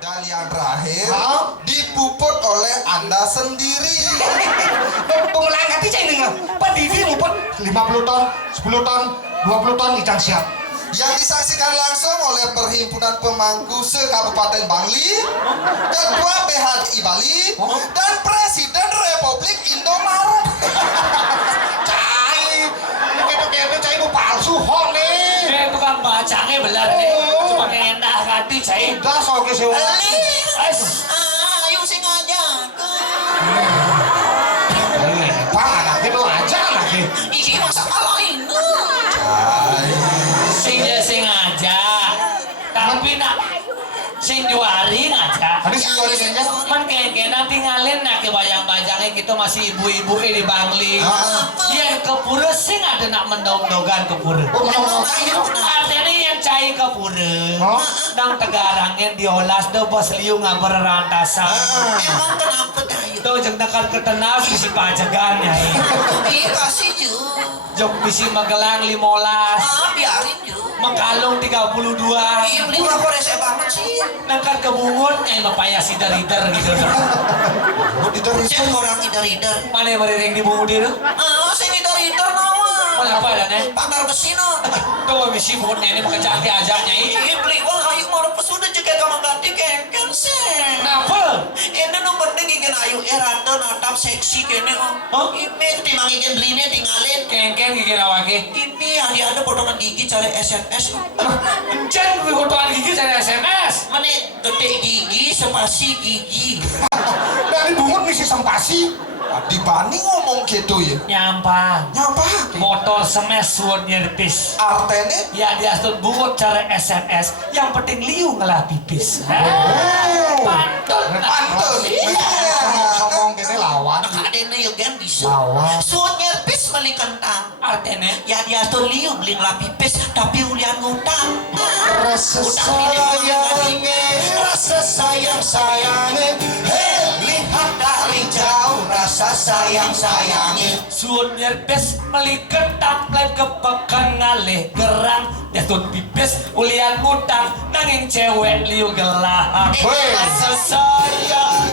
Dan yang terakhir, dipuput oleh Anda sendiri. Pengelang hati saya ini nggak? Pendiri muput 50 ton, 10 ton, 20 ton ikan siap. Yang disaksikan langsung oleh Perhimpunan Pemangku se-Kabupaten Bangli, Ketua PHDI Bali, dan Presiden Republik Indomaret. Cai, ini cai mau palsu hon nih. Tukang bacanya belar nih. Cuma enak hati cai. Udah soke sewa. Ayo sing aja. Bang, anaknya lu aja anaknya. Iki masa kalahin. Sing aja. Tapi nak sing juari aja. Tadi si juari kayaknya. Man kayak nanti ngalin nak bayang-bayangnya kita masih ibu-ibu di Bangli. Yang kepura sing ada nak mendong-dongan kepura. Oh, menang-menang. Artinya yang cai kepura. Nang tegarangnya diolas do bos liu ngabar rantasan. Emang kenapa dah yuk? Tuh jeng nakar ketenas bisi pajagan ya. Iya kasih yuk. Jok bisi Magelang 15. Biarin yuk. Mekalung 32. Iya beli berapa rese banget sih. Nangkar kebungun mapaya sider-ider gitu. Saya orang hider-hider. Mana yang berdiri di bungu dia? Saya hider-hider nama. Apa ada nih? Pakar besi no. Tuh misi bunyi ini mengejar ajaknya ini. Iya beli uang ayu mau pesudah juga kamu ganti kengken sih. Kenapa? Ini no penting ikan ayu rata natap seksi kene oh. Ini timbang ikan belinya tinggalin. Kengken gigi rawake. Ini ada potongan gigi cari SMS. Encen kebutuhan gigi saya SMS. Mana gede gigi spasi gigi. Dari bungut misi sempasi. Di Bani ngomong gitu ya. Nyampang. Nyapa? Motor smash suon nyerpis. Artene Ya dia astut bungut cara SMS. Yang penting liu ngelah pipis. Pantun. pantun. Ngomong kene lawan. Ada nih yang bisa. Lawan. Suat nyerpis beli kentang. Artinya Ya dia tuh liu beli ngelapipis tapi ulian ngutang. Rasa sayangnya, hei lihat dari jauh rasa sayangnya. suon nyerpis meliket tamplet kepekan ngalih gerang. Dia tuh pipis ulian ngutang. Nanging cewek liu gelah. Rasa sayang.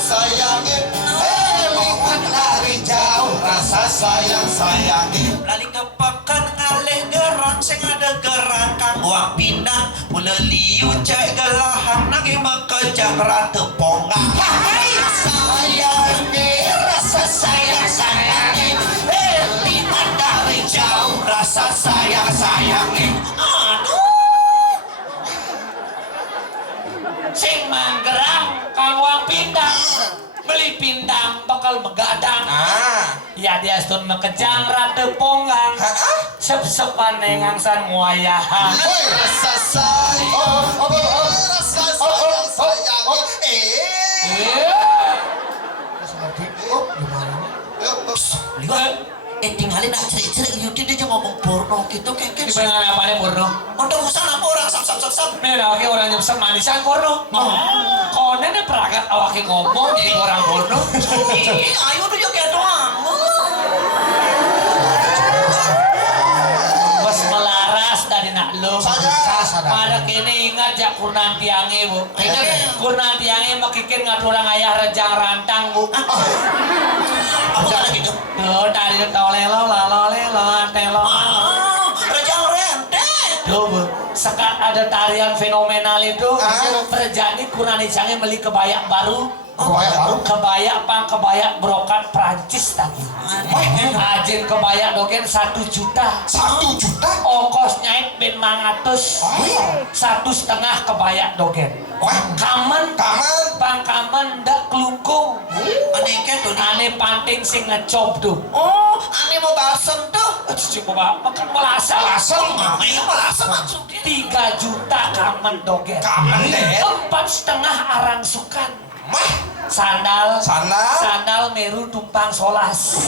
sayangnya, hei lihat dari jauh rasa sayangnya. Lali kepekan ngalih gerang sing ada gerang kang uang pindah mula liu cek gelahan nanging mengejar ratu ponga. Rasa sayangnya, Hei lihat dari jauh rasa sayangnya. aduh. Sing manggerang kawang pindang. Beli pindang bakal begadang. Ya dia stun mekejang rate ponggang. Sep-sepan nengangsan muayahan. Rasa sayang, rasa sayangnya. Tinggalin nak cerik-cerik Yudi dia ngomong porno gitu kengken. Di pengen apa nih porno? Udah usah nama orang sap. Nih lagi orang nyemsem manisan porno. Konen nih peragat awake ngomong jadi orang porno. Ayo tuh kayak doang. Bos melaras dari nak lo. Sadar. Pada kini ingat jak kurnan tiange bu. Kurnan tiange makikin ngaturang ayah rejang rantang bu. Apa ada gitu? Tuh dari tolelo lalolelo telo. Rejang rente. Tuh bu. Sekat ada tarian fenomenal itu. Terjadi kurnan tiange beli kebaya baru. Kebaya kebaya brokat Prancis tadi. Ajen kebaya dogen 1 juta. 1 juta? Ongkos nyait ben 500. 1,5 kebaya dogen. Kamen pangkamen ndak kelungkung. Aneh tuh. Ane panting sing ngecop tuh. Aneh mau balsem tuh. Coba makan melasem. Balsem maksudnya. 3 juta kamen dogen. Kamen deh. 4,5 arangsukan. Sandal meru tumpang solas.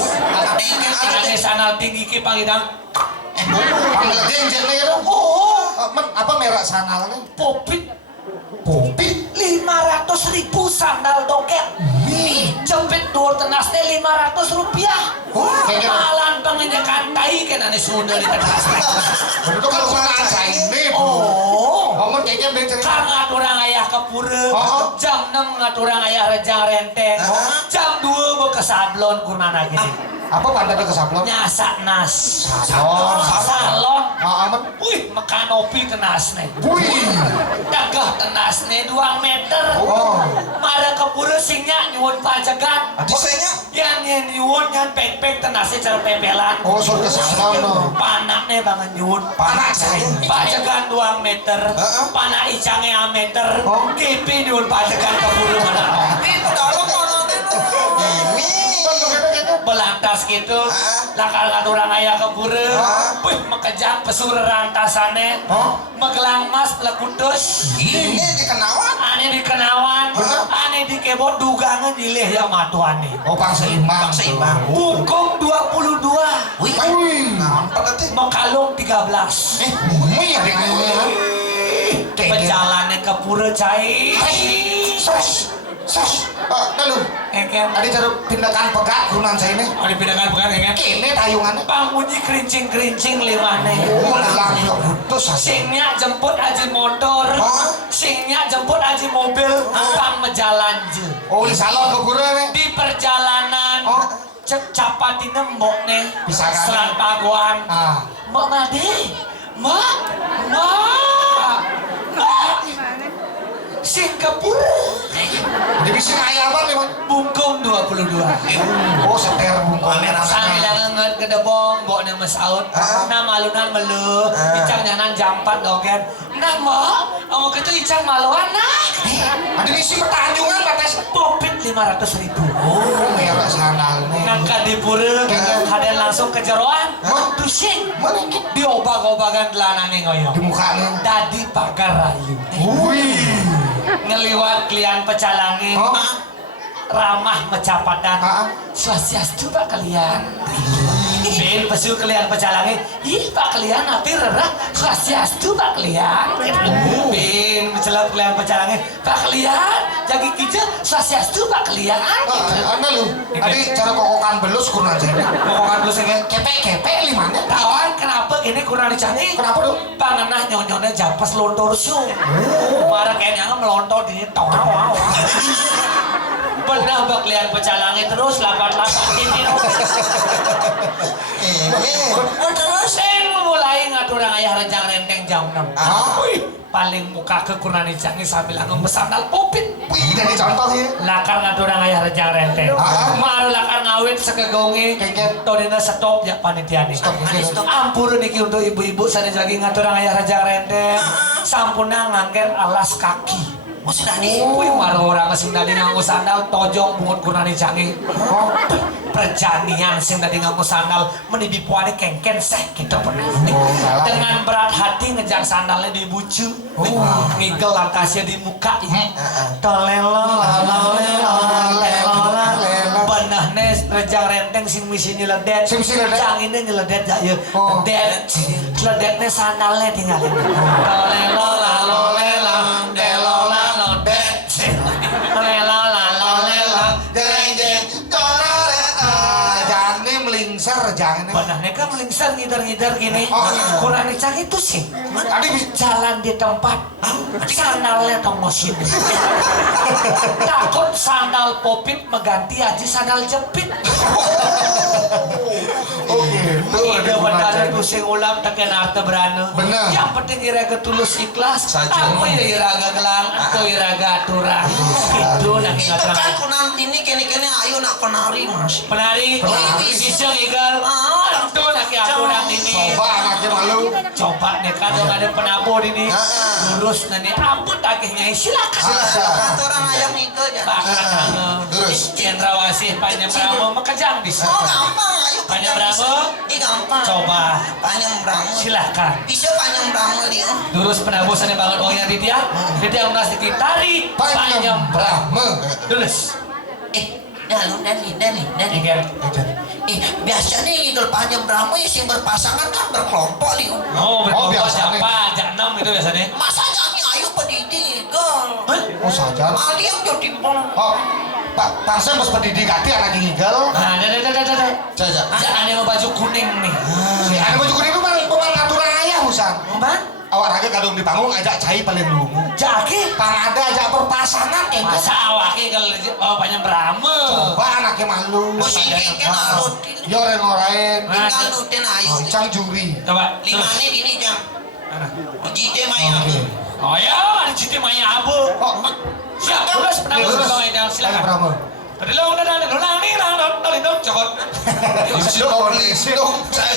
Ane sandal tinggi ki pangidang. Panggil genjer nih itu. Apa merek sandalnya? Popit Popit. 500.000 sandal dogen. Jepit dua tenasnya 500 rupiah. Malan pengenyakan tai kan ane Sunda di tenas. Itu kan kurang saya ini. Oh, Ngomong kayaknya bener. kang aturan pura. Oh. Jam 6 ngaturang ayah rejang renteng. Jam 2 ke sablon kurnana gini. Apa pantai ke sablon? Nyasak nas. Salon. Salon. Wih, makan kopi tenas nih. Wih. Dagah tenas nih 2 meter. Oh. Mada ke pura singnya nyuwun pajagan. Disenya Yang nyuwun yang pek-pek tenasnya cara pepelan. Oh, sur ke salon no. Panaknya banget nyuwun. Panak saya. Pajagan 2 meter. Panak icangnya 1 meter. Kipi nyuwun pajagan ke pura mana. Itu dalam mana itu? ini Belantas gitu, lakar ngaturang ayah ke pura. Wih, makejang pesur rantasane. Megelang mas pelekudus. ini dikenawan. Ane di kenawan, ane di kebot dugangan dileh ya matuane. Oh, Bang Seimbang. Seimbang. Bungkung 22, Wih. Wih. Nampak nanti. mekalung 13. Bumi ya dengan Perjalanan ke pura cai. Sos. Lalu. Engken, Tadi cara tindakan pegat gunan saya ini. ada pindahan bukan engken? Kene tayungannya. Pangunyi kerincing-kerincing limane. Oh, lelang ya putus aja. Singnya jemput aji motor, singnya jemput aji mobil, pang mejalan je. Oh, di salon ke guru nih. Di perjalanan, cek capati nembok nih, Bisa kan? Selat Paguan. Ah. Mak Made, mak, Singapura, Jadi bisa kaya apa nih, Bang? bungkung 22. Oh, seter bungkung. Sambil ngenget ke debong, bok nang mesaut, nam alunan melu, icang nyanan jampat dogen. Nama, mau itu icang maluan nah. Ada misi pertanyungan batas. Popit 500.000. Oh, merah sandal nih. Nangka di pura, kalian langsung ke jeroan, tusing, Mana ini? diobag-obagan delanane ngoyong. Di mukanya. Dadi pagar rayu, Wih. ngeliwat klian pecalangi, Oh. ramah mecapadan, swastiastu pak kalian. Bin pesu kalian pecalangi, ih pak kalian api rerah, swastiastu pak kalian. Bin mencelap kalian pecalangi, pak kalian, jagi kijang, swastiastu pak kalian. Anda lu, tadi cara kokokan belus kurang aja. Pokoknya dulu saya Kepek limanya. kawan kenapa ini kurang dicari? Kenapa dong? Pangenah nyonyone japas lontor su. Marah kayaknya melontor di tong. Pernah baklian pecalangi terus lapat-lapat ini. Terus mulai ngaturang ayah renjang renteng jam 6. Paling muka ke kurang dicangi sambil ngemesandal popit. Wih, jadi contoh ya. Lakar ngaturang ayah renjang renteng. Mar lakar ngawit sekegongi. Todina stop ya panitia nih. Ampun niki untuk ibu-ibu sana jagi ngaturang ayah renjang renteng. Sampuna ngangger alas kaki. Oh, sudah nih. Wih, maru orang sing tadi nganggo sandal tojong bungut kurang canggih. Perjanian sing tadi nganggo sandal menibi puane kengken seh gitu pernah. Dengan berat hati ngejar sandalnya di bucu. Ngigel lantasnya di muka. Tolelo benah nes rejang renteng sing misi nyeledet. Sing misi nyeledet? Jang ini nyeledet ya ya. Nyeledet. Nyledetnya sandalnya tinggalin. Tolelo lalolelang delolang jangan. Benar, mereka melingser ngidar-ngidar gini. Kurang dicak itu sih. Tadi bisa Jalan di tempat, sandalnya tomosin. Takut sandal popit mengganti aja sandal jepit. Ide benar pusing ulang tekan harta berana. Benar. Yang penting iraga tulus ikhlas. Saja. Apa ya iraga gelang atau iraga aturan. Itu nanti Itu ngaturan. kan kunan ini kene-kene ayo nak penari mas. Penari, iseng igal. Tentu nak aturan ini. coba anaknya malu. Coba nih kadang ada penabur ini. Lurus nanti ampun takihnya silakan. Silakan. Orang ayam itu aja. Terus. Cendrawasih Panjang Brahmo mekejang bisa. Oh gampang ayo. Panjang Brahmo. Gampang. Coba. Panjang Brahmo. Silahkan. Bisa panjang Brahmo nih. Lurus penabusannya bangun uangnya Ditya. Ditya unas dikitari. Panjang Brahmo. Lurus. Dali. Ingat. Biasanya idul panjang Brahmo ya sing berpasangan kan berkelompok nih. Oh, berkelompok biasa nih. siapa? Jam 6 itu biasanya. Masa jangan ayo pendidik gal. Oh saja. Aliam jadi pol. Oh, Pak Sen bos pendidik hati anak ngigel. Nah, dah. Saja. Ada yang baju kuning nih. Ada baju kuning itu bang ngatur ayah Husan. Bang, awak raga kadung di panggung ajak cai paling lungu. Jaki Pan ada ajak berpasangan kayak masa awake kalau banyak berame. coba anaknya malu. Musim kengken alut. Yo orang-orang Tinggal nutin ayu. cang juri. Coba. Lima terus. menit ini jam. Mana? Ojite main Oke. Oh ya, ada citi maya abu. Siap, terus penampilan Terus. dong Edel, silakan. Berapa? Kedilong dan dolang nih, dong, cokot. Isi dong, cai.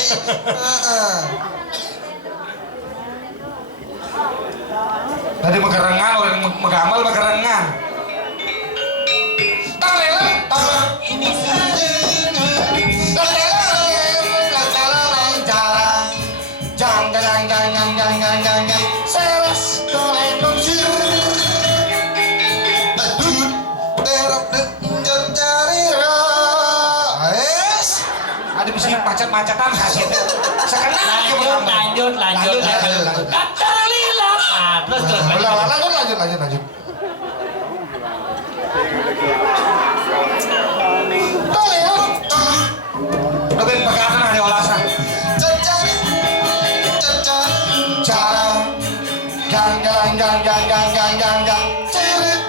Tadi megerengan, orang megamal megerengan. Talele, talele. Ini ada misi macet-macetan hasil. Sekarang Lanjut. Kata lila. Ah, terus. Lanjut. Lebih pegangan ada olasan. Gang. Cirit.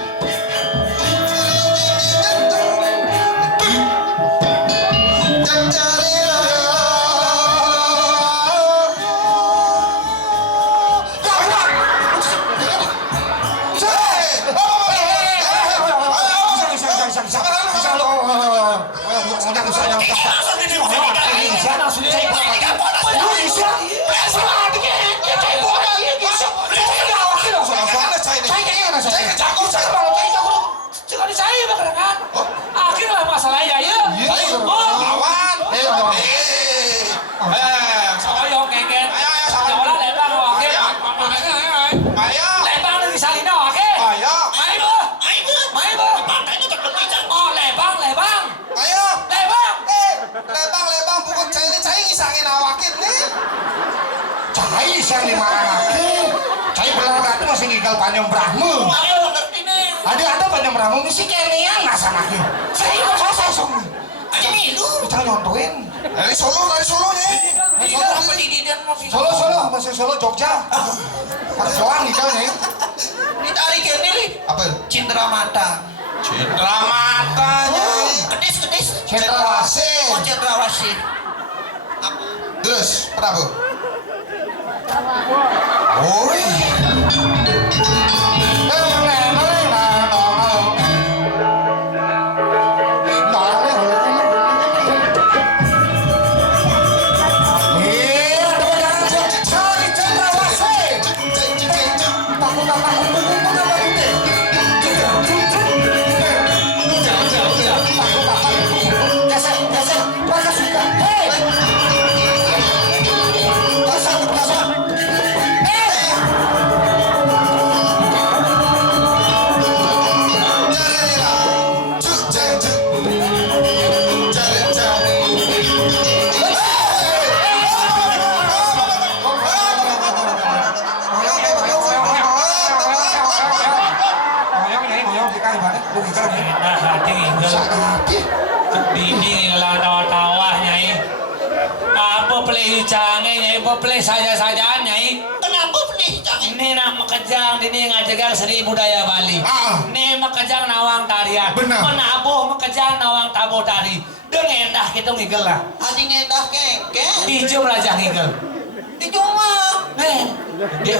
Akhirnya masalah ya. Lawan. Ayo kengken. Sekolah lebar oke. Ayo. Lebar di salina oke. Ayo. Main ba? Oh, lebang. Ayo. Lebang. Lebang pukul cai ini cai ngisangin awakin nih. Cai siang dimarahin. Cai berlarga itu masih ngigal panjang Brahma. Ada panjang Brahma misi kenean masa makin. Saya nggak selesai semua. Kita nyontoin. Dari Solo nya. Solo masih Solo Jogja. Harus doang nikalnya. Ditarik ini li. Apa? Cindera mata. Cindera matanya. Kedis. Cendrawasih. Oh cendrawasih. Terus, kenapa? Oi. Nah, hati ingel. Dinding ngelang tawa-tawa nyai. Apa pelih canggih nyai? Apa pelih saja-sajaan nyai? Kenapa penih jangan? Ini nak mekejang, ini ngajagar seni budaya Bali. Ini mekejang nawang tarian. Benar. Menabuh mekejang nawang tabo tari. Dengan endah kita ngigel lah. Adi ngendah kengken. Hijau raja ngigel. Cuma. Dia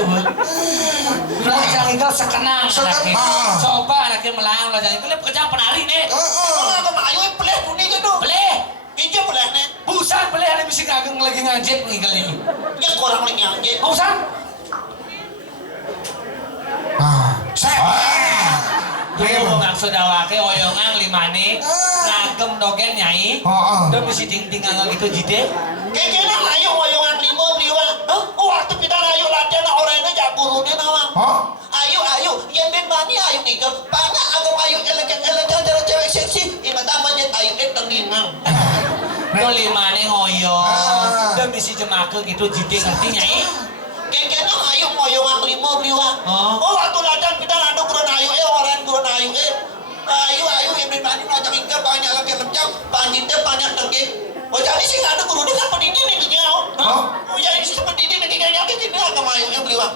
belajar ngigel sekenang anaknya. Coba anaknya melayang belajar ngigel. Mekejang penari nih. Kalau aku mayu pelih dunia gitu. Pelih. Hijau pelih nih. Busan pelih ada misi kageng lagi ngajep ngigel ini. Ya kurang lagi aja. Busan. Dulu maksud awake oyongan limane ngagem dogen nyai. Udah mesti tinggal gitu jide. Kayaknya ayo oyongan limo liwa. Waktu kita ayo latihan orangnya jagurunya nawang. Ayo, yang ben mani ayo nikah. Pana agak ayo elegan dari cewek seksi. Ini tambahnya ayo tengingan. Udah limane ngoyong. Udah mesti jemakel gitu jide ngerti nyai. Kayaknya ayo oyongan limo liwa. Waktu latihan kita ngadu kurang ayo orang kurang ayo ayo yang ben mani latihan nikah banyak lagi lemjang. Banjirnya banyak tengging. Oh jadi sih ngadu guru dia kan pendidih nih nyau. Oh jadi seperti ini nih kayaknya kita agak ayo beli liwat.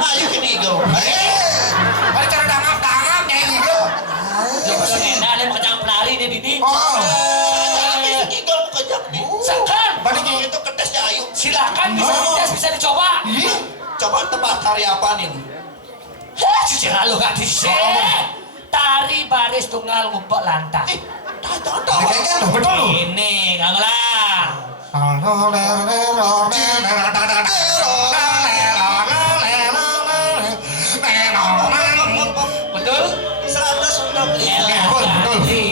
Ayo kini go. Mari cara dangap nyanyi gitu. Jangan enak nih macam pelari nih Didi. Oh. Kini go kejap nih. Sekan. Balik Itu ketesnya ayo. Silakan bisa dites, bisa dicoba. Coba tebak tari apa nih? Cuci lalu gak bisa. Tari baris tunggal ngumpul lantai. Betul. Ini nggak ngelang. Betul? 100 untuk Ya, Lisa. ganti.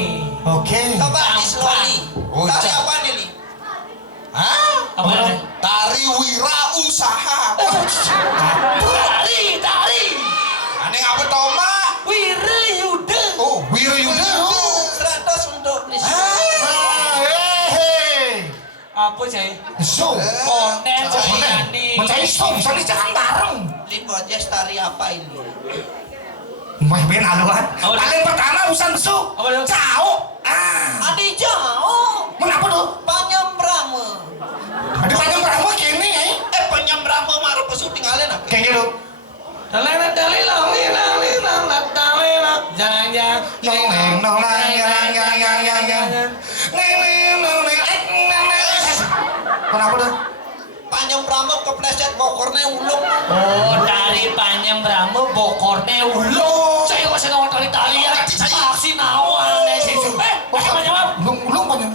Oke. Coba di slowly. Oh, Tari Cak. apa nih, Li? Hah? Apa ini? Tari wirausaha. Tari. Aneh apa tau mak? Wirayuda. Oh, Wirayuda. 100 untuk Lisa. Apa sih? So. Onen Jayani. Mencari so bisa jangan bareng. Limbo Jazz tari apa ini? Mah ben haluan. Oh, Paling pertama usan besuk. Apa itu? Cao. Adi jauh. Kenapa tuh? Panyambrama. Ada panjang berapa kini ya? Panyambrama marah pesu tinggalin aku. Kayak gitu. Dalila. Jangan. Kenapa tuh? Panyambrama kepleset bokornya ulung. Oh, tari panjang Brahma bokornya ulung. Saya masih nonton tali ya. Aksi nawan deh sih. Apa? Ulung panjang.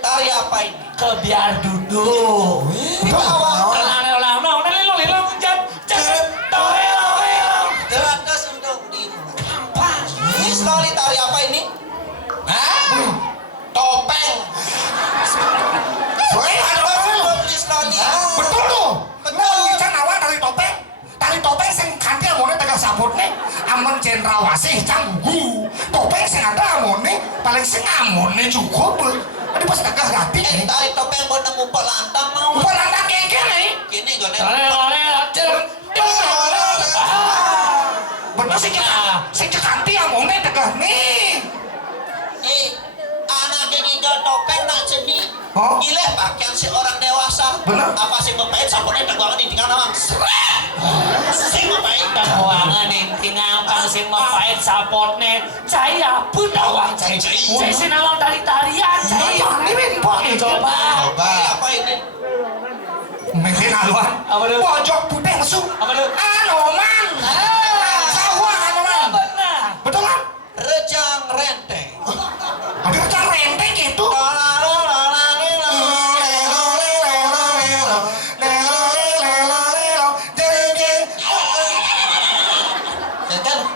Tari apa ini? Kebiar duduk. Di bawah. Teratas untuk di. Di slowly tari apa ini? Hah? Topeng. Di slowly. Betul tuh. Betul. Nah, Ican awal dari topeng. Dari topeng sing kanti amone tegas sabutne aman cendrawasih canggu. Topeng sing ada amone paling sing amone cukup. Ada pas tegas ganti. Tari topeng buat nemu pelantang mau. Upah lantang kene. Kini gue Bener sing kanti amone tegas nih. Anak yang tinggal topeng nak seni. Oh. Gila pakaian si orang dewasa. Bener. Apa sih mempait sampurnya teguangan di tinggal namang. Si mempait. Keuangan intinya kan sing mempait sapotne caya pun awang cai sinawang dari tarian cai coba Apa ini? Mungkin haluan. Apa tuh? Pojok putih mesum. Apa tuh? Anoman. Sawah anoman. benar Betul kan? Rejang renteng. Ada cara renteng gitu.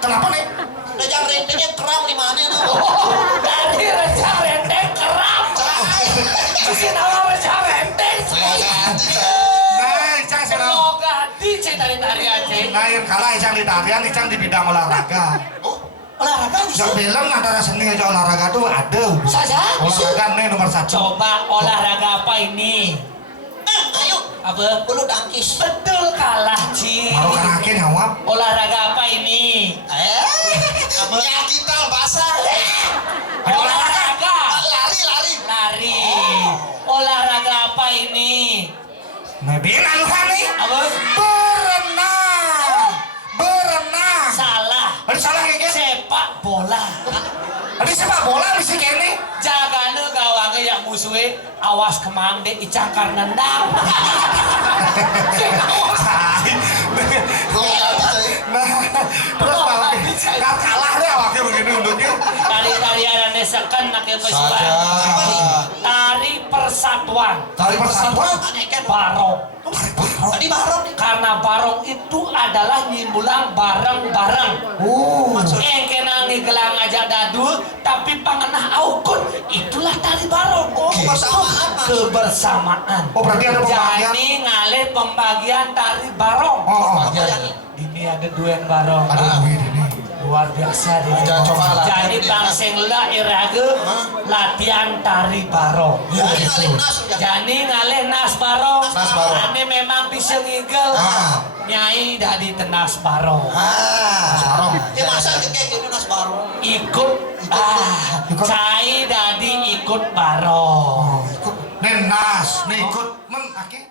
Kenapa nih? Rejang rentengnya keram di mana nih? dari rejang renteng keram sinawang rejang renteng Nah, Icang senang. lo ganti cai dari tarian cai Nah, yang kalah Icang di tarian, Icang di bidang olahraga. Olahraga bisa. Yang bilang antara seni aja olahraga tuh ada. saja Olahraga nih nomor 1. coba olahraga apa ini Ayo. apa Bulu tangkis. betul kalah Ci Baru kanakin jawab. olahraga apa ini Ya kita basah. olahraga Lari. olahraga apa ini Nah, dia naluhan nih. apa Berenang. salah Ada salah kayak gitu. sepak bola Ada sepak bola bisa kene. jagane gawange yang musuhe awas kemang deh icangkar nendang Nah, terus malah kalah deh awaknya begini unduknya. tari-tarian nesekan nakil pesuan Saja. tari persatuan Tari persatuan. Aneh kan. barong Tadi bareng nih. karena barong itu adalah nyimbulang bareng-bareng yang kena ngigelang aja dadul tapi pangenah aukun itulah tari barong Kebersamaan, Mas. kebersamaan Oh, berarti ada pembagian. jadi ngalih pembagian tari barong Oh, ini ada duen barong ada duit ini. luar biasa deh. Jangan coba lah. Jadi bangseng lah irage latihan tari barong. Jadi ngalih nas udah. Jadi ngalih nas barong. Nas barong. Ane memang bisa ngigel. Nyai dari tenas barong. Ya masa kayak gini nas baru. Ikut cai dari ikut barong. Nenas, ikut men, aki.